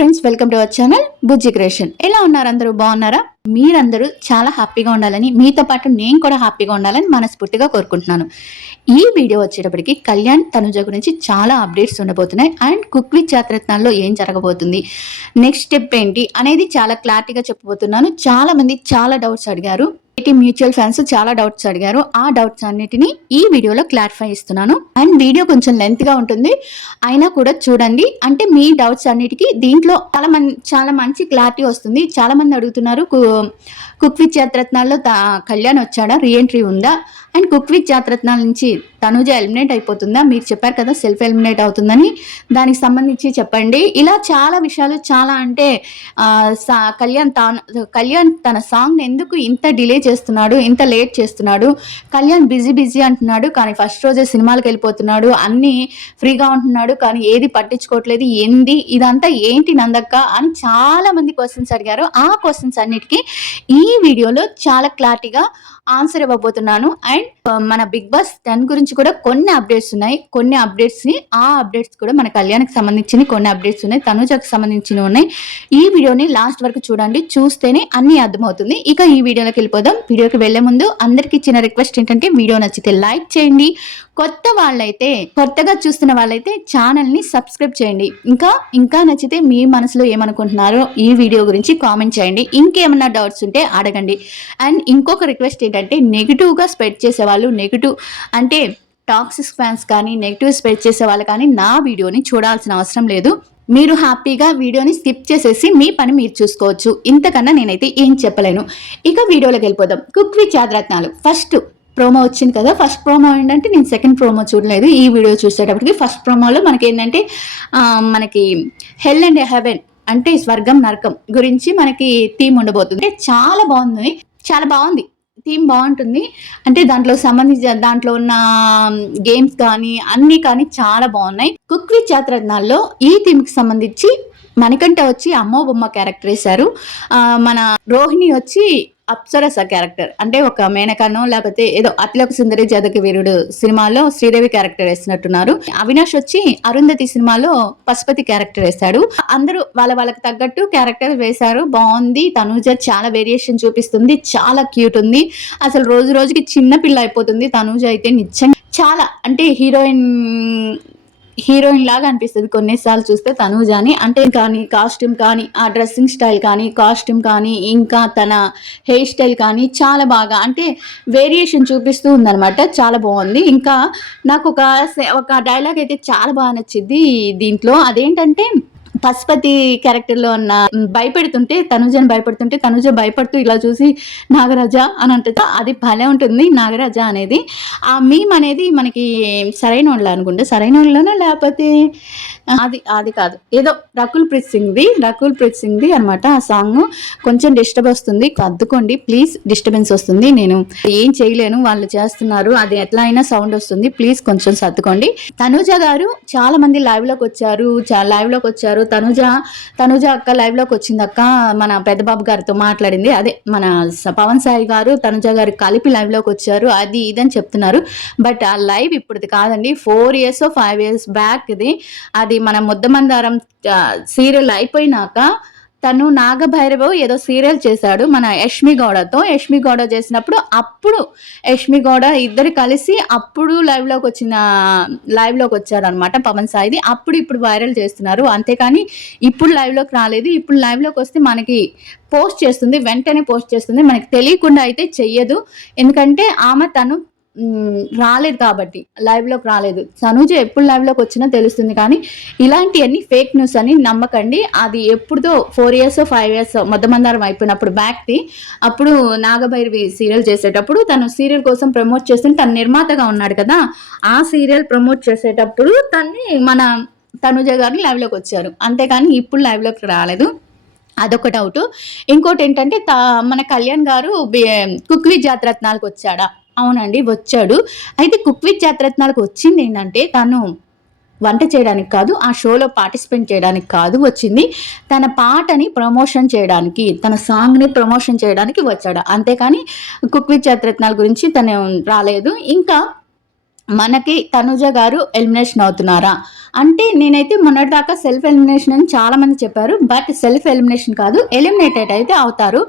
Friends, welcome to our channel Bujji creation. ఎలా ఉన్నారు? అందరూ బాగున్నారా? మీరందరూ చాలా హ్యాపీగా ఉండాలని, మీతో పాటు నేను కూడా హ్యాపీగా ఉండాలని మనస్ఫూర్తిగా కోరుకుంటున్నాను. ఈ వీడియో వచ్చేటప్పటికి కళ్యాణ్ తనుజ గురించి చాలా అప్డేట్స్ ఉండబోతున్నాయి. అండ్ కుక్ విత్ జాతరత్నాల్లో ఏం జరగబోతుంది, నెక్స్ట్ స్టెప్ ఏంటి అనేది చాలా క్లారిటీగా చెప్పబోతున్నాను. చాలా మంది చాలా డౌట్స్ అడిగారు. మ్యూచువల్ ఫ్యాన్స్ చాలా డౌట్స్ అడిగారు. ఆ డౌట్స్ అన్నిటిని ఈ వీడియోలో క్లారిఫై ఇస్తున్నాను. అండ్ వీడియో కొంచెం లెంత్ గా ఉంటుంది, అయినా కూడా చూడండి. అంటే మీ డౌట్స్ అన్నిటికీ దీంట్లో చాలా మంచి క్లారిటీ వస్తుంది. చాలా మంది అడుగుతున్నారు, కుక్ విత్ జాతరత్నాల్లో కళ్యాణ్ వచ్చాడా, రీఎంట్రీ ఉందా, అండ్ కుక్ విత్ జాతరత్నాల నుంచి తనుజ ఎలిమినేట్ అయిపోతుందా, మీరు చెప్పారు కదా సెల్ఫ్ ఎలిమినేట్ అవుతుందని, దానికి సంబంధించి చెప్పండి. ఇలా చాలా విషయాలు, చాలా అంటే కళ్యాణ్ తన సాంగ్ ఎందుకు ఇంత డిలే చేస్తున్నాడు, ఇంత లేట్ చేస్తున్నాడు, కళ్యాణ్ బిజీ అంటున్నాడు కానీ ఫస్ట్ రోజే సినిమాలకు వెళ్ళిపోతున్నాడు, అన్నీ ఫ్రీగా ఉంటున్నాడు కానీ ఏది పట్టించుకోవట్లేదు, ఏంది ఇదంతా ఏంటి నందక్క అని చాలా మంది క్వశ్చన్స్ అడిగారు. ఆ క్వశ్చన్స్ అన్నిటికీ ఈ వీడియోలో చాలా క్లారిటీగా ఆన్సర్ ఇవ్వబోతున్నాను. అండ్ మన బిగ్ బాస్ 10 గురించి కూడా కొన్ని అప్డేట్స్ ఉన్నాయి. కొన్ని అప్డేట్స్ ని, ఆ అప్డేట్స్ కూడా మన కళ్యాణ్కి సంబంధించిన కొన్ని అప్డేట్స్ ఉన్నాయి, తనుజకు సంబంధించినవి ఉన్నాయి. ఈ వీడియోని లాస్ట్ వరకు చూడండి, చూస్తేనే అన్ని అర్థమవుతుంది. ఇక ఈ వీడియోలోకి వెళ్ళిపోదాం. వీడియోకి వెళ్లే ముందు అందరికి ఇచ్చిన రిక్వెస్ట్ ఏంటంటే, వీడియో నచ్చితే లైక్ చేయండి, కొత్తగా చూస్తున్న వాళ్ళైతే ఛానల్ ని సబ్స్క్రైబ్ చేయండి. ఇంకా నచ్చితే మీ మనసులో ఏమనుకుంటున్నారో ఈ వీడియో గురించి కామెంట్ చేయండి. ఇంకేమన్నా డౌట్స్ ఉంటే అడగండి. అండ్ ఇంకొక రిక్వెస్ట్ ఏంటంటే, నెగిటివ్ గా స్ప్రెడ్ చేసే వాళ్ళు, నెగిటివ్ అంటే టాక్సిక్ ఫ్యాన్స్ కానీ, నెగిటివ్ స్ప్రెడ్ చేసే వాళ్ళు కానీ నా వీడియోని చూడాల్సిన అవసరం లేదు. మీరు హ్యాపీగా వీడియోని స్కిప్ చేసేసి మీ పని మీరు చూసుకోవచ్చు. ఇంతకన్నా నేనైతే ఏం చెప్పలేను. ఇక వీడియోలోకి వెళ్ళిపోదాం. Cook with Jathi Ratnalu first promo వచ్చింది కదా. ఫస్ట్ ప్రోమో ఏంటంటే, నేను సెకండ్ ప్రోమో చూడలేదు. ఈ వీడియో చూసేటప్పటికి ఫస్ట్ ప్రోమోలో మనకి ఏంటంటే, మనకి హెల్ అండ్ హెవెన్ అంటే స్వర్గం నరకం గురించి మనకి థీమ్ ఉండబోతుంది. చాలా బాగుంది థీమ్, బాగుంటుంది. అంటే దాంట్లో ఉన్న గేమ్స్ కానీ అన్ని కానీ చాలా బాగున్నాయి. కుక్ విత్ జాతరత్నాల్లో ఈ థీమ్ కి సంబంధించి మణికంఠ వచ్చి అమ్మో బొమ్మ క్యారెక్టర్ వేశారు. మన రోహిణి వచ్చి అప్సరస క్యారెక్టర్, అంటే ఒక మేనకనో లేకపోతే ఏదో అతిలోక సుందరి జగదేక వీరుడు సినిమాలో శ్రీదేవి క్యారెక్టర్ వేసినట్టున్నారు. అవినాష్ వచ్చి అరుంధతి సినిమాలో పశుపతి క్యారెక్టర్ వేశాడు. అందరూ వాళ్ళకి తగ్గట్టు క్యారెక్టర్ వేశారు. బాగుంది. తనుజ చాలా వేరియేషన్ చూపిస్తుంది, చాలా క్యూట్ ఉంది. అసలు రోజు రోజుకి చిన్న పిల్ల అయిపోతుంది తనుజ అయితే. నిజంగా చాలా అంటే హీరోయిన్ లాగా అనిపిస్తుంది కొన్నిసార్లు చూస్తే తనూజాని. అంటే కానీ కాస్ట్యూమ్ కానీ, ఆ డ్రెస్సింగ్ స్టైల్ కానీ, కాస్ట్యూమ్ కానీ, ఇంకా తన హెయిర్ స్టైల్ కానీ చాలా బాగా అంటే వేరియేషన్ చూపిస్తూ ఉందన్నమాట. చాలా బాగుంది. ఇంకా నాకు ఒక డైలాగ్ అయితే చాలా బాగా నచ్చింది దీంట్లో. అదేంటంటే, పశుపతి క్యారెక్టర్లో ఉన్న తనుజ భయపడుతూ ఇలా చూసి నాగరాజ అని అంటుంది. అది భలే ఉంటుంది నాగరాజ అనేది. ఆ మీమ్ అనేది మనకి సరైన వాళ్ళ అనుకుంటే, సరైన వాళ్ళనా లేకపోతే అది కాదు, ఏదో రకుల్ ప్రీత్ సింగ్ది అనమాట. ఆ సాంగ్ కొంచెం డిస్టర్బ్ వస్తుంది, అద్దుకోండి ప్లీజ్. డిస్టర్బెన్స్ వస్తుంది, నేను ఏం చేయలేను, వాళ్ళు చేస్తున్నారు, అది ఎట్లా అయినా సౌండ్ వస్తుంది, ప్లీజ్ కొంచెం సర్దుకోండి. తనుజ గారు చాలా మంది లైవ్ లోకి వచ్చారు. తనుజ అక్క లైవ్ లోకి వచ్చింది. అక్క మన పెద్దబాబు గారితో మాట్లాడింది, అదే మన పవన్ సాయి గారు తనుజ గారు కలిపి లైవ్ లోకి వచ్చారు, అది ఇదని చెప్తున్నారు. బట్ ఆ లైవ్ ఇప్పుడుది కాదండి, 4 years 5 years బ్యాక్ ఇది. అది మన ముద్దమందారం సీరియల్ అయిపోయినాక తను నాగభైరవ ఏదో సీరియల్ చేశాడు మన యష్మి గౌడ చేసినప్పుడు, అప్పుడు యష్మి గౌడ ఇద్దరు కలిసి అప్పుడు లైవ్ లోకి వచ్చారు అనమాట పవన్ సాయిది. ఇప్పుడు వైరల్ చేస్తున్నారు, అంతేకాని ఇప్పుడు లైవ్ లోకి రాలేదు. ఇప్పుడు లైవ్ లోకి వస్తే మనకి వెంటనే పోస్ట్ చేస్తుంది, మనకి తెలియకుండా అయితే చెయ్యదు. ఎందుకంటే ఆమె తను రాలేదు కాబట్టి లైవ్ లోకి రాలేదు. తనుజ ఎప్పుడు లైవ్ లోకి వచ్చినా తెలుస్తుంది. కానీ ఇలాంటివన్నీ ఫేక్ న్యూస్ అని నమ్మకండి. అది ఎప్పుడుదో 4 years 5 years మద్దమందారం అయిపోయినప్పుడు బ్యాక్ది. అప్పుడు నాగభైరవి సీరియల్ చేసేటప్పుడు తను సీరియల్ కోసం ప్రమోట్ చేస్తుంటే, తను నిర్మాతగా ఉన్నాడు కదా, ఆ సీరియల్ ప్రమోట్ చేసేటప్పుడు మన తనుజ గారిని లైవ్ లోకి వచ్చారు, అంతేకాని ఇప్పుడు లైవ్ లోకి రాలేదు. అదొక డౌట్. ఇంకోటి ఏంటంటే, మన కళ్యాణ్ గారు కుక్ విత్ జాతరత్నాలకు వచ్చాడా? అవునండి, వచ్చాడు. అయితే కుక్ విత్ జాతరత్నాలకు వచ్చింది ఏంటంటే, తను వంట చేయడానికి కాదు, ఆ షోలో పార్టిసిపేట్ చేయడానికి కాదు వచ్చింది, తన పాటని ప్రమోషన్ చేయడానికి, తన సాంగ్ని ప్రమోషన్ చేయడానికి వచ్చాడు, అంతేకాని కుక్ విత్ జాతరత్నాల గురించి తను రాలేదు. ఇంకా మనకి తనుజ గారు ఎలిమినేషన్ అవుతున్నారా అంటే నేనైతే మొన్నటిదాకా సెల్ఫ్ ఎలిమినేషన్ అని చాలామంది చెప్పారు. బట్ సెల్ఫ్ ఎలిమినేషన్ కాదు, ఎలిమినేటెడ్ అయితే అవుతారు.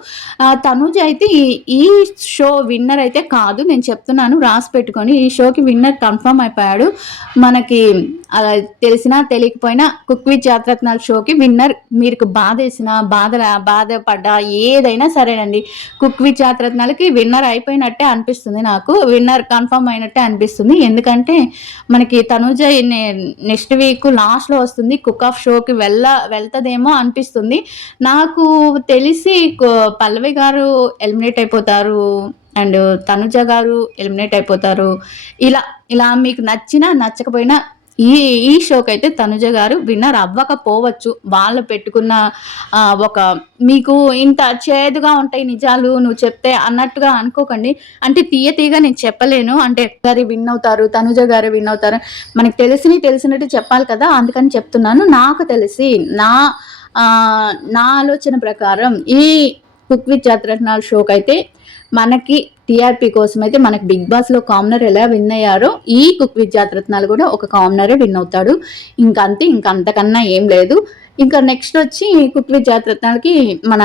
తనూజ అయితే ఈ షో విన్నర్ అయితే కాదు. నేను చెప్తున్నాను రాసి పెట్టుకొని. ఈ షోకి విన్నర్ కన్ఫర్మ్ అయిపోయాడు. మనకి తెలిసినా తెలియకపోయినా కుక్ విత్ జాతరత్నాల షోకి విన్నర్ మీకు బాధేసినా బాధపడ్డా ఏదైనా సరేనండి, కుక్ విత్ జాతరత్నాలకి విన్నర్ అయిపోయినట్టే అనిపిస్తుంది. నాకు విన్నర్ కన్ఫర్మ్ అయినట్టే అనిపిస్తుంది. ఎందుకంటే మనకి తనూజ నెక్స్ట్ వీక్ లాస్ట్లో వస్తుంది. కుక్ ఆఫ్ షోకి వెళ్తదేమో అనిపిస్తుంది. నాకు తెలిసి పల్లవి గారు ఎలిమినేట్ అయిపోతారు అండ్ తనుజ గారు ఎలిమినేట్ అయిపోతారు. ఇలా మీకు నచ్చినా నచ్చకపోయినా ఈ షోకి అయితే తనుజ గారు విన్నర్ అవ్వకపోవచ్చు. వాళ్ళు పెట్టుకున్న ఒక మీకు ఇంత చేదుగా ఉంటాయి నిజాలు నువ్వు చెప్తే అన్నట్టుగా అనుకోకండి. అంటే తీయగా నేను చెప్పలేను. అంటే గారు విన్ అవుతారు, తనుజ గారు విన్ అవుతారు, మనకి తెలిసినట్టు చెప్పాలి కదా, అందుకని చెప్తున్నాను. నాకు తెలిసి నా ఆలోచన ప్రకారం ఈ కుక్ విత్ జాతరత్నాల షోకి అయితే మనకి టీఆర్పీ కోసం అయితే మనకి బిగ్ బాస్లో కామనర్ ఎలా విన్ అయ్యారో ఈ కుక్ విత్ జాతరత్నాలు కూడా ఒక కామనరే విన్ అవుతాడు. ఇంకా అంతకన్నా ఏం లేదు. ఇంకా నెక్స్ట్ వచ్చి కుక్ విత్ జాతరత్నాలకి మన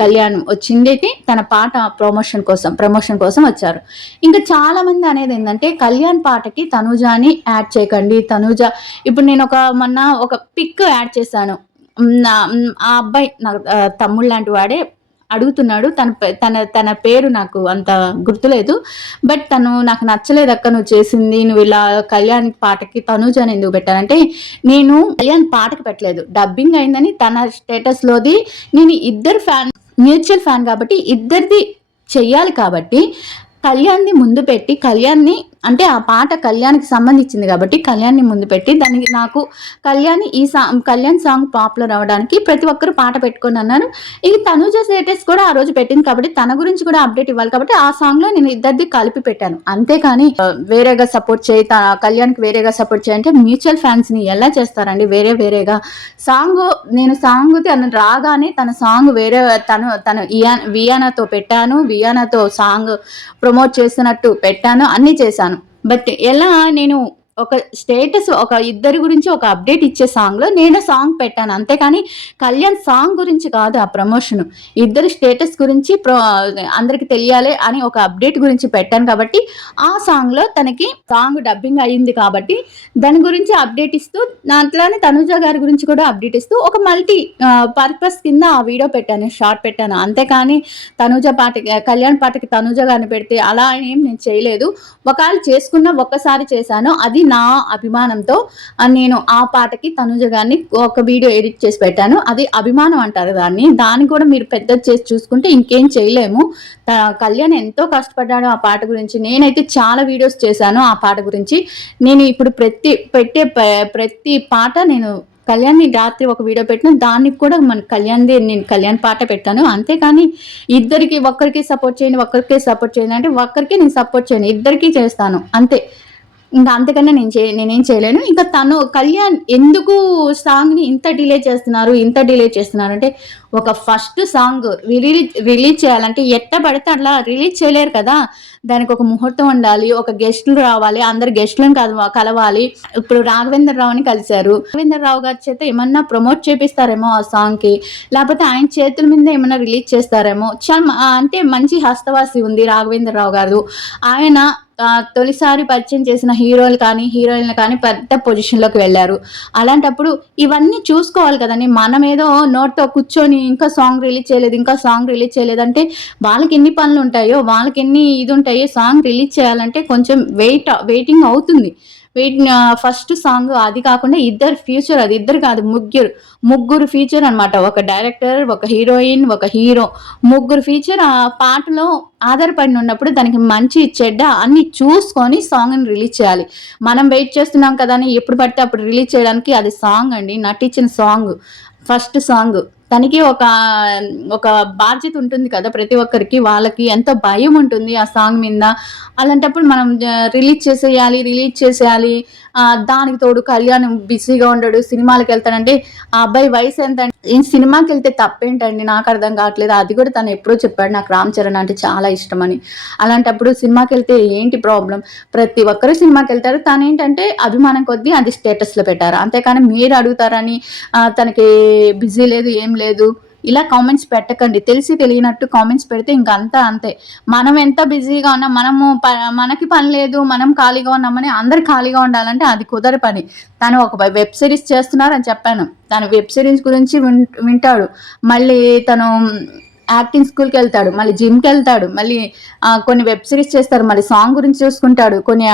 కళ్యాణ్ వచ్చింది అయితే తన పాట ప్రమోషన్ కోసం వచ్చారు. ఇంకా చాలా మంది అనేది ఏంటంటే కళ్యాణ్ పాటకి తనూజాని యాడ్ చేయకండి. తనూజ ఇప్పుడు నేను మొన్న ఒక పిక్ యాడ్ చేశాను. ఆ అబ్బాయి నాకు తమ్ముడు లాంటి వాడే అడుగుతున్నాడు. తన పేరు నాకు అంత గుర్తులేదు. బట్ తను నాకు నచ్చలేదు అక్క నువ్వు చేసింది, నువ్వు ఇలా కళ్యాణ్ పాటకి తనూజ అని ఎందుకు పెట్టానంటే, నేను కళ్యాణ్ పాటకి పెట్టలేదు, డబ్బింగ్ అయిందని తన స్టేటస్లోది. నేను మ్యూచువల్ ఫ్యాన్ కాబట్టి ఇద్దరిది చెయ్యాలి కాబట్టి కళ్యాణ్ని ముందు పెట్టి, కళ్యాణ్ని అంటే ఆ పాట కళ్యాణ్కి సంబంధించింది కాబట్టి కళ్యాణ్ని ముందు పెట్టి దానికి నాకు కళ్యాణ్ సాంగ్ పాపులర్ అవ్వడానికి ప్రతి ఒక్కరు పాట పెట్టుకొని అన్నారు. ఇక తనూజ స్టేటస్ కూడా ఆ రోజు పెట్టింది కాబట్టి తన గురించి కూడా అప్డేట్ ఇవ్వాలి కాబట్టి ఆ సాంగ్లో నేను ఇద్దరిది కలిపి పెట్టాను. అంతేకాని వేరేగా సపోర్ట్ చేయి, కళ్యాణ్కి వేరేగా సపోర్ట్ చేయంటే మ్యూచువల్ ఫ్యాన్స్ని ఎలా చేస్తారండి? వేరేగా నేను సాంగ్ తను రాగానే తన సాంగ్ తను వియానాతో పెట్టాను, వియానాతో సాంగ్ ప్రమోట్ చేసినట్టు పెట్టాను, అన్నీ చేశాను. బట్ ఎలా నేను ఒక స్టేటస్ ఒక ఇద్దరి గురించి ఒక అప్డేట్ ఇచ్చే సాంగ్లో నేను సాంగ్ పెట్టాను. అంతేకాని కళ్యాణ్ సాంగ్ గురించి కాదు ఆ ప్రమోషన్, ఇద్దరు స్టేటస్ గురించి అందరికి తెలియాలి అని ఒక అప్డేట్ గురించి పెట్టాను. కాబట్టి ఆ సాంగ్లో తనకి సాంగ్ డబ్బింగ్ అయ్యింది కాబట్టి దాని గురించి అప్డేట్ ఇస్తూ, దాంట్లోనే తనుజ గారి గురించి కూడా అప్డేట్ ఇస్తూ ఒక మల్టీ పర్పస్ కింద ఆ వీడియో పెట్టాను, షార్ట్ పెట్టాను. అంతేకాని కళ్యాణ్ పాటకి తనుజ గారిని పెడితే అలా ఏం నేను చేయలేదు. ఒకవేళ చేసుకున్న ఒక్కసారి చేశాను, అది నా అభిమానంతో నేను ఆ పాటకి తనుజ గారిని ఒక వీడియో ఎడిట్ చేసి పెట్టాను. అది అభిమానం అంటారు దాన్ని కూడా మీరు పెద్ద చేసి చూసుకుంటే ఇంకేం చేయలేము. కళ్యాణ్ ఎంతో కష్టపడ్డాడు ఆ పాట గురించి. నేనైతే చాలా వీడియోస్ చేశాను ఆ పాట గురించి. నేను ఇప్పుడు పెట్టే ప్రతి పాట నేను కళ్యాణ్ని రాత్రి ఒక వీడియో పెట్టిన దానికి కూడా నేను కళ్యాణ్ పాట పెట్టాను. అంతేకాని ఒక్కరికి సపోర్ట్ చేయండి అంటే ఒక్కరికి నేను సపోర్ట్ చేయను, ఇద్దరికి చేస్తాను అంతే. ఇంకా అంతకన్నా నేనేం చేయలేను. ఇంకా కళ్యాణ్ ఎందుకు సాంగ్ని ఇంత డిలే చేస్తున్నారు అంటే ఒక ఫస్ట్ సాంగ్ రిలీజ్ చేయాలంటే ఎట్ట పడితే అట్లా రిలీజ్ చేయలేరు కదా. దానికి ఒక ముహూర్తం ఉండాలి, ఒక గెస్టులు రావాలి, అందరు గెస్టులను కలవాలి. ఇప్పుడు రాఘవేంద్ర రావుని కలిశారు, రాఘవేంద్ర రావు గారి చేత ఏమన్నా ప్రమోట్ చేపిస్తారేమో ఆ సాంగ్కి, లేకపోతే ఆయన చేతుల మీద ఏమన్నా రిలీజ్ చేస్తారేమో. అంటే మంచి హస్తవాసి ఉంది రాఘవేంద్ర రావు గారు. ఆయన తొలిసారి పరిచయం చేసిన హీరోయిన్లు కానీ పెద్ద పొజిషన్లోకి వెళ్ళారు. అలాంటప్పుడు ఇవన్నీ చూసుకోవాలి కదండి. మనం ఏదో నోట్తో కూర్చొని ఇంకా సాంగ్ రిలీజ్ చేయలేదంటే వాళ్ళకి ఎన్ని పనులు ఉంటాయో, వాళ్ళకి ఎన్ని ఇది ఉంటాయో. సాంగ్ రిలీజ్ చేయాలంటే కొంచెం వెయిటింగ్ అవుతుంది. ఫస్ట్ సాంగ్ అది కాకుండా ఇద్దరు కాదు ముగ్గురు ఫీచర్ అనమాట. ఒక డైరెక్టర్, ఒక హీరోయిన్, ఒక హీరో, ముగ్గురు ఫీచర్ ఆ పాటలో ఆధారపడి ఉన్నప్పుడు దానికి మంచి చెడ్డ అన్ని చూసుకొని సాంగ్ని రిలీజ్ చేయాలి. మనం వెయిట్ చేస్తున్నాం కదా అని ఎప్పుడు పడితే అప్పుడు రిలీజ్ చేయడానికి అది సాంగ్ అండి, నటించిన సాంగ్. ఫస్ట్ సాంగ్ తనకి ఒక బాధ్యత ఉంటుంది కదా! ప్రతి ఒక్కరికి. వాళ్ళకి ఎంతో భయం ఉంటుంది ఆ సాంగ్ మీద. అలాంటప్పుడు మనం రిలీజ్ చేసేయాలి. దానికి తోడు కళ్యాణ్ బిజీగా ఉండడు. సినిమాలకెళ్తాడంటే ఆ అబ్బాయి వయసెంతండి? ఈ సినిమాకెళ్తే తప్పేంటండి? నాకర్థం కావట్లేదు. అది కూడా తను ఎప్పుడో చెప్పాడు నాకు రామ్ చరణ్ అంటే చాలా ఇష్టమని. అలాంటప్పుడు సినిమాకెళ్తే ఏంటి ప్రాబ్లమ్? ప్రతి ఒక్కరు సినిమాకెళ్తారు. తనేంటంటే అభిమానం కొద్దీ అది స్టేటస్‌లో పెట్టారు. అంతేకాని మీరు అడుగుతారని తనకి బిజీ లేదు, ఏం లేదు. ఇలా కామెంట్స్ పెట్టకండి. తెలిసి తెలియనట్టు కామెంట్స్ పెడితే ఇంక అంతా అంతే. మనం ఎంత బిజీగా ఉన్నా మనకి పని లేదు, మనం ఖాళీగా ఉన్నామని అందరూ ఖాళీగా ఉండాలంటే అది కుదరని పని. తను ఒక వెబ్ సిరీస్ చేస్తున్నారని చెప్పాను. తను వెబ్ సిరీస్ గురించి వింటాడు. మళ్ళీ తను యాక్టింగ్ స్కూల్‌కెళ్తాడు. మళ్ళీ జిమ్‌కెళ్తాడు. మళ్ళీ కొన్ని వెబ్ సిరీస్ చేస్తారు. మళ్ళీ సాంగ్ గురించి చూసుకుంటాడు. కొన్ని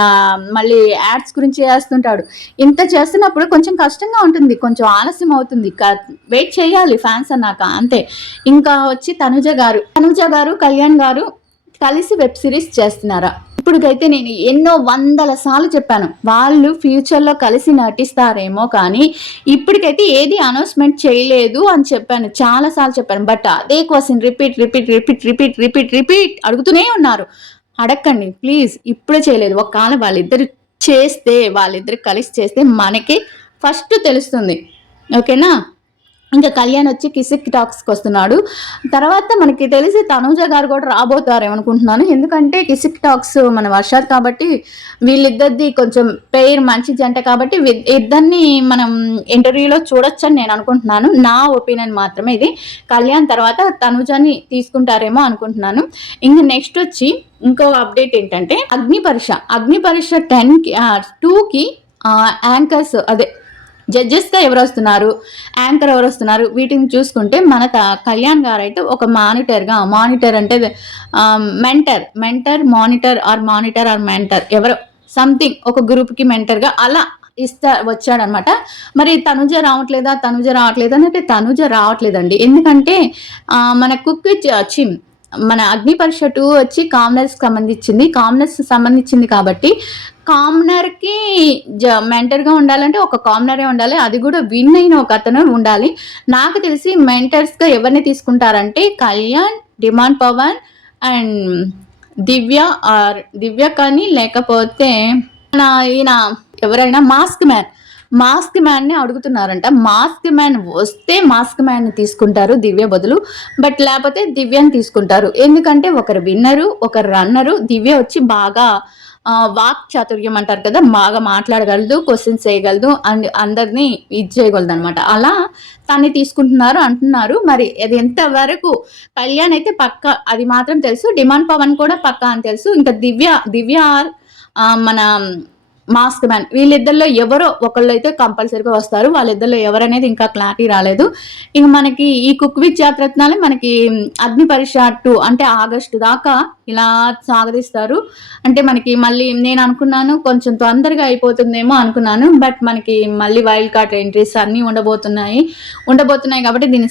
మళ్ళీ యాడ్స్ గురించి చేస్తుంటాడు. ఇంత చేస్తున్నప్పుడు కొంచెం కష్టంగా ఉంటుంది. కొంచెం ఆలస్యం అవుతుంది. వెయిట్ చేయాలి ఫ్యాన్స్ అన్నాక అంతే. ఇంకా వచ్చి తనుజ గారు, కళ్యాణ్ గారు కలిసి వెబ్ సిరీస్ చేస్తున్నారా? ఇప్పటికైతే నేను ఎన్నో వందల సార్లు చెప్పాను. వాళ్ళు ఫ్యూచర్‌లో కలిసి నటిస్తారేమో కానీ, ఇప్పటికైతే ఏది అనౌన్స్‌మెంట్ చేయలేదు అని చెప్పాను. చాలా సార్లు చెప్పాను. బట్ అదే క్వెషన్ రిపీట్ అడుగుతూనే ఉన్నారు. అడక్కండి ప్లీజ్. ఇప్పుడే చేయలేదు. ఒకవేళ వాళ్ళిద్దరు కలిసి చేస్తే మనకే ఫస్ట్ తెలుస్తుంది. ఓకేనా? ఇంకా కళ్యాణ్ వచ్చి కిసిక్ టాక్స్కి వస్తున్నాడు. తర్వాత మనకి తెలిసి తనూజ గారు కూడా రాబోతారేమనుకుంటున్నాను. ఎందుకంటే కిసిక్ టాక్స్ మన వర్షాద్ కాబట్టి వీళ్ళిద్దరిది కొంచెం పెయిర్ మంచి జంట కాబట్టి ఇద్దరిని మనం ఇంటర్వ్యూలో చూడొచ్చని నేను అనుకుంటున్నాను. నా ఒపీనియన్ మాత్రమే ఇది. కళ్యాణ్ తర్వాత తనూజని తీసుకుంటారేమో అనుకుంటున్నాను. ఇంకా నెక్స్ట్ వచ్చి ఇంకో అప్డేట్ ఏంటంటే అగ్నిపరీక్ష 2కి యాంకర్స్ జడ్జెస్గా ఎవరు వస్తున్నారు, యాంకర్ ఎవరు వస్తున్నారు, వీటిని చూసుకుంటే మన కళ్యాణ్ గారు అయితే ఒక మానిటర్ అంటే మెంటర్ మానిటర్ ఆర్ మెంటర్ ఎవరో సంథింగ్ ఒక గ్రూప్కి మెంటర్గా అలా వచ్చాడనమాట. మరి తనుజ రావట్లేదా అంటే తనుజ రావట్లేదండి. ఎందుకంటే మన మన అగ్నిపరీక్ష 2 వచ్చి కామనర్స్కి సంబంధించింది కాబట్టి కామనర్కి మెంటర్గా ఉండాలంటే ఒక కామనరే ఉండాలి. అది కూడా విన్ అయిన ఒక అతను ఉండాలి. నాకు తెలిసి మెంటర్స్గా ఎవరిని తీసుకుంటారంటే కళ్యాణ్, డిమాండ్ పవన్ అండ్ దివ్య కానీ లేకపోతే ఈయన ఎవరైనా మాస్క్ మ్యాన్ని అడుగుతున్నారంట. మాస్క్ మ్యాన్ వస్తే మాస్క్ మ్యాన్ని తీసుకుంటారు దివ్య బదులు. బట్ లేకపోతే దివ్యని తీసుకుంటారు. ఎందుకంటే ఒకరు విన్నరు, ఒకరు రన్నరు. దివ్య వచ్చి బాగా వాక్ చాతుర్యం అంటారు కదా, బాగా మాట్లాడగలదు, క్వశ్చన్స్ చేయగలదు అండ్ అందరినీ ఇది చేయగలదు అనమాట. అలా తన్ని తీసుకుంటున్నారు అంటున్నారు. మరి అది ఎంతవరకు కళ్యాణ్ అయితే పక్క అది మాత్రం తెలుసు. డిమాండ్ పవన్ కూడా పక్క అని తెలుసు. ఇంకా దివ్య మన మాస్క్ మ్యాన్ వీళ్ళిద్దరిలో ఎవరో ఒకళ్ళు అయితే కంపల్సరీగా వస్తారు. వాళ్ళిద్దరిలో ఎవరనేది ఇంకా క్లారిటీ రాలేదు. ఇంక మనకి ఈ కుక్ విత్ జాతరత్నాలే మనకి అగ్ని పరీక్ష 2 అంటే ఆగస్టు దాకా ఇలా సాగదీస్తారు. అంటే మనకి మళ్ళీ నేను అనుకున్నాను కొంచెం తొందరగా అయిపోతుందేమో అనుకున్నాను. బట్ మనకి మళ్ళీ వైల్డ్ కార్డ్ ఎంట్రీస్ అన్నీ ఉండబోతున్నాయి కాబట్టి దీన్ని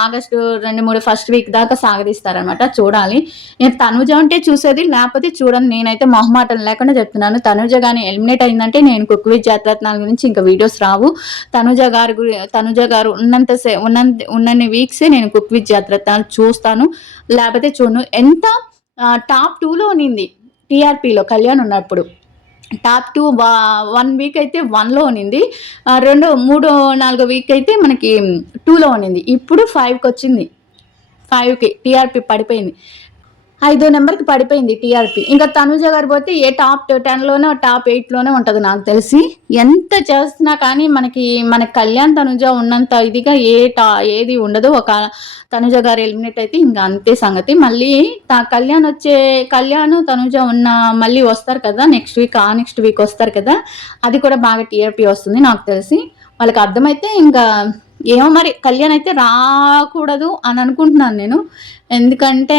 ఆగస్టు 2-3 ఫస్ట్ వీక్ దాకా సాగదీస్తారనమాట. చూడాలి. నేను తనుజ అంటే చూసేది, లేకపోతే చూడను. నేనైతే మొహమాటం లేకుండా చెప్తున్నాను. తనుజ కానీ ఎలిమినేట్ అయిందంటే నేను కుక్ విత్ జాతరత్నాల గురించి ఇంకా వీడియోస్ రావు. తనుజ గారు ఉన్నన్ని వీక్సే నేను కుక్ విత్ జాతరత్నాలు చూస్తాను, లేకపోతే చూడను. ఎంత టాప్ 2లో ఉన్నింది టీఆర్పీలో కళ్యాణ్ ఉన్నప్పుడు. టాప్ 2 1 వీక్ అయితే 1లో ఉన్నింది. 3-4 వీక్ అయితే మనకి 2లో ఉన్నింది. ఇప్పుడు 5కి వచ్చింది. 5కి టీఆర్పీ పడిపోయింది. 5వ నెంబర్కి పడిపోయింది టీఆర్పీ. ఇంకా తనుజ గారు పోతే ఏ టాప్ 10లోనో టాప్ 8లోనే ఉంటుంది నాకు తెలిసి. ఎంత చేస్తున్నా కానీ మన కళ్యాణ్ తనుజ ఉన్నంత ఇదిగా ఏది ఉండదు. ఒక తనుజ గారు ఎలిమినేట్ అయితే ఇంకా అంతే సంగతి. మళ్ళీ కళ్యాణ్ తనుజ మళ్ళీ వస్తారు కదా నెక్స్ట్ వీక్ వస్తారు కదా, అది కూడా బాగా టీఆర్పీ వస్తుంది నాకు తెలిసి. వాళ్ళకి అర్థమైతే ఇంకా ఏమో మరి కళ్యాణ్ అయితే రాకూడదు అని అనుకుంటున్నాను నేను. ఎందుకంటే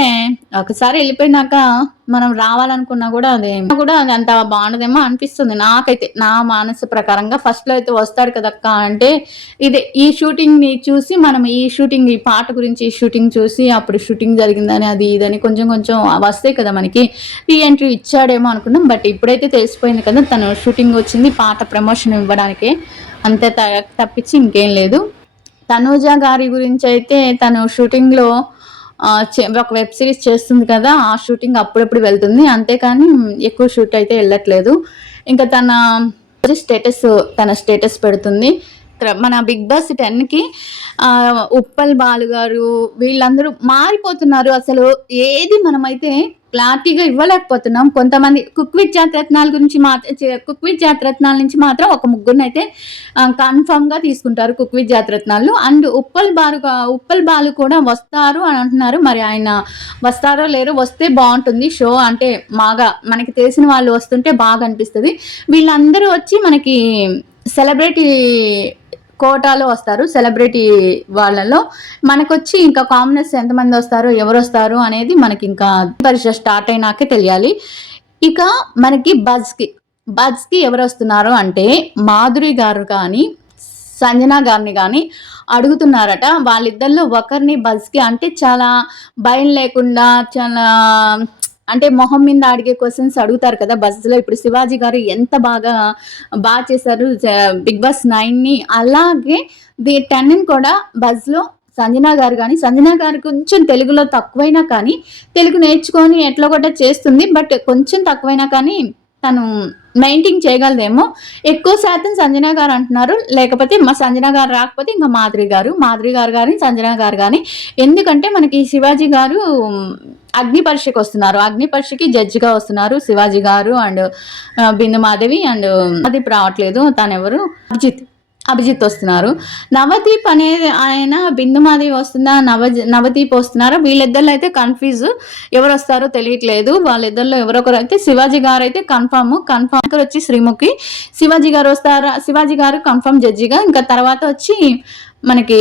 ఒకసారి వెళ్ళిపోయినాక మనం రావాలనుకున్నా కూడా అది అంత బాగుండదేమో అనిపిస్తుంది నాకైతే, నా మనసు ప్రకారంగా. ఫస్ట్లో అయితే వస్తాడు కదక్క అంటే ఇదే ఈ షూటింగ్ని చూసి మనం ఈ పాట గురించి ఈ షూటింగ్ చూసి అప్పుడు షూటింగ్ జరిగిందని అది ఇదని కొంచెం వస్తాయి కదా మనకి. రీఎంట్రీ ఇచ్చాడేమో అనుకున్నాం. బట్ ఇప్పుడైతే తెలిసిపోయింది కదా తను షూటింగ్ వచ్చింది పాట ప్రమోషన్ ఇవ్వడానికే, అంతే తప్పించి ఇంకేం లేదు. తనూజ గారి గురించి అయితే తను షూటింగ్‌లో ఒక వెబ్ సిరీస్ చేస్తుంది కదా! ఆ షూటింగ్ అప్పుడప్పుడు వెళ్తుంది. అంతేకానీ ఎక్కువ షూట్ అయితే ఎళ్ళట్లేదు. ఇంకా స్టేటస్ తన స్టేటస్ పెడుతుంది. మన 'బిగ్ బాస్ 10'కి ఉప్పల్ బాలు గారు వీళ్ళందరూ మారిపోతున్నారు. అసలు ఏది మనమైతే క్లారిటీగా ఇవ్వలేకపోతున్నాం. కొంతమంది 'కుక్ విత్ జాతిరత్నాల' గురించి 'కుక్ విత్ జాతిరత్నాల' నుంచి మాత్రం ఒక ముగ్గురినైతే కన్ఫర్మ్‌గా తీసుకుంటారు 'cook with Jathiratnalu'. And Uppal Balu కూడా వస్తారు అని అంటున్నారు. మరి ఆయన వస్తారో లేరో, వస్తే బావుంటుంది షో. అంటే మనకి తెలిసిన వాళ్ళు వస్తుంటే బాగా అనిపిస్తది. వీళ్ళందరూ వచ్చి మనకి సెలబ్రిటీ కోటాలో వస్తారు. సెలబ్రిటీ వాళ్ళలో మనకొచ్చి ఇంకా కామనర్స్ ఎంతమంది వస్తారు, ఎవరొస్తారు అనేది మనకి ఇంకా పరీక్ష స్టార్ట్ అయినాకే తెలియాలి. ఇక మనకి బజ్‌కి ఎవరొస్తున్నారు అంటే మాధురి గారు కానీ, సంజన గారిని కానీ అడుగుతున్నారట. వాళ్ళిద్దరిలో ఒకరిని బజ్‌కి అంటే చాలా భయం లేకుండా చాలా అంటే మొహం మీద అడిగే క్వెషన్స్ అడుగుతారు కదా బజ్‌లో. ఇప్పుడు శివాజీ గారు ఎంత బాగా చేశారు 'బిగ్ బాస్ 9'ని. అలాగే 10ని కూడా బజ్‌లో సంజన గారు కొంచెం తెలుగులో తక్కువైనా కానీ తెలుగు నేర్చుకొని ఎట్లా గొట్టా చేస్తుంది. బట్ కొంచెం తక్కువైనా కానీ తను మెయింటైన్ చేయగలదేమో. ఎక్కువ శాతం సంజన గారు అంటున్నారు. లేకపోతే సంజన గారు రాకపోతే ఇంకా మాధురి గారు గాని, సంజన గారు గాని. ఎందుకంటే మనకి శివాజీ గారు అగ్ని పరీక్షకి వస్తున్నారు. అగ్ని పరీక్షకి జడ్జిగా వస్తున్నారు శివాజీ గారు and Bindu Madhavi and Navdeep రావట్లేదు. తనెవరు అభిజిత్ వస్తున్నారు. నవదీప్ అనేది ఆయన బిందు మాధవి వస్తుందా, నవదీప్ వస్తున్నారా, వీళ్ళిద్దరిలో అయితే కన్ఫ్యూజ్. ఎవరు వస్తారో తెలియట్లేదు. వాళ్ళిద్దరిలో ఎవరొకరు అయితే శివాజీ గారు అయితే కన్ఫర్మ్ వచ్చి శ్రీముఖి. శివాజీ గారు కన్ఫర్మ్ జడ్జిగా. ఇంకా తర్వాత వచ్చి మనకి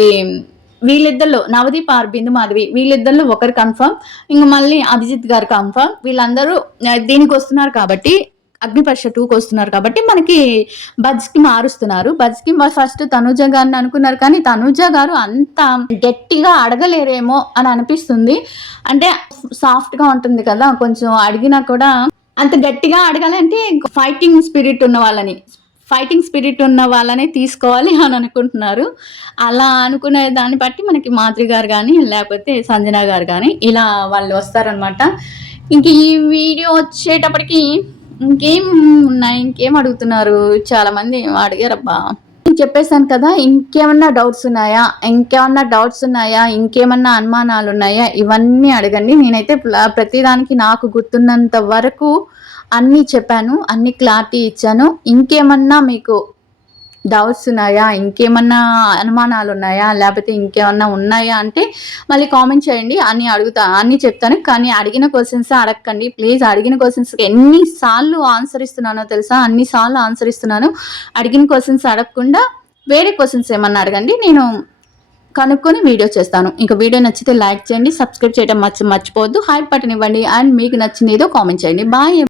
వీళ్ళిద్దరిలో నవదీప్ ఆర్ బిందు మాధవి వీళ్ళిద్దరిలో ఒకరు కన్ఫర్మ్. ఇంకా మళ్ళీ అభిజిత్ గారు కన్ఫర్మ్. వీళ్ళందరూ దీనికి వస్తున్నారు కాబట్టి, అగ్ని పరీక్ష 2కి వస్తున్నారు కాబట్టి మనకి బజ్‌కి మారుస్తున్నారు. బజ్‌కి ఫస్ట్ తనూజ గారిని అనుకున్నారు కానీ తనూజ గారు అంత గట్టిగా అడగలేరేమో అని అనిపిస్తుంది. అంటే సాఫ్ట్‌గా ఉంటుంది కదా, కొంచెం అడిగినా కూడా అంత గట్టిగా అడగాలంటే ఫైటింగ్ స్పిరిట్ ఉన్న వాళ్ళని తీసుకోవాలి అని అనుకుంటున్నారు. అలా అనుకునే దాన్ని బట్టి మనకి మాధురి గారు కానీ లేకపోతే సంజన గారు కానీ ఇలా వాళ్ళు వస్తారనమాట. ఇంక ఈ వీడియో వచ్చేటప్పటికి ఇంకేం అడుగుతున్నారు చాలా మంది అడిగారబ్బా. నేను చెప్పేశాను కదా. ఇంకేమన్నా డౌట్స్ ఉన్నాయా, ఇంకేమన్నా అనుమానాలు ఉన్నాయా, ఇవన్నీ అడగండి. నేనైతే ప్రతిదానికి నాకు గుర్తున్నంత వరకు అన్నీ చెప్పాను, అన్ని క్లారిటీ ఇచ్చాను. ఇంకేమన్నా మీకు డౌట్స్ ఉన్నాయా, ఇంకేమన్నా అనుమానాలు ఉన్నాయా, లేకపోతే ఇంకేమన్నా ఉన్నాయా అంటే మళ్ళీ కామెంట్ చేయండి. అన్నీ చెప్తాను. కానీ అడిగిన క్వశ్చన్స్ అడగకండి ప్లీజ్. అడిగిన క్వశ్చన్స్కి ఎన్నిసార్లు ఆన్సర్ ఇస్తున్నానో తెలుసా, అన్నిసార్లు ఆన్సర్ ఇస్తున్నాను. అడిగిన క్వశ్చన్స్ అడగకుండా వేరే క్వశ్చన్స్ ఏమన్నా అడగండి, నేను కనుక్కొని వీడియో చేస్తాను. ఇంకా వీడియో నచ్చితే లైక్ చేయండి, సబ్స్క్రైబ్ చేయడం మర్చిపోవద్దు, హైప్ బటన్ ఇవ్వండి అండ్ మీకు నచ్చింది ఏదో కామెంట్ చేయండి. బాయ్.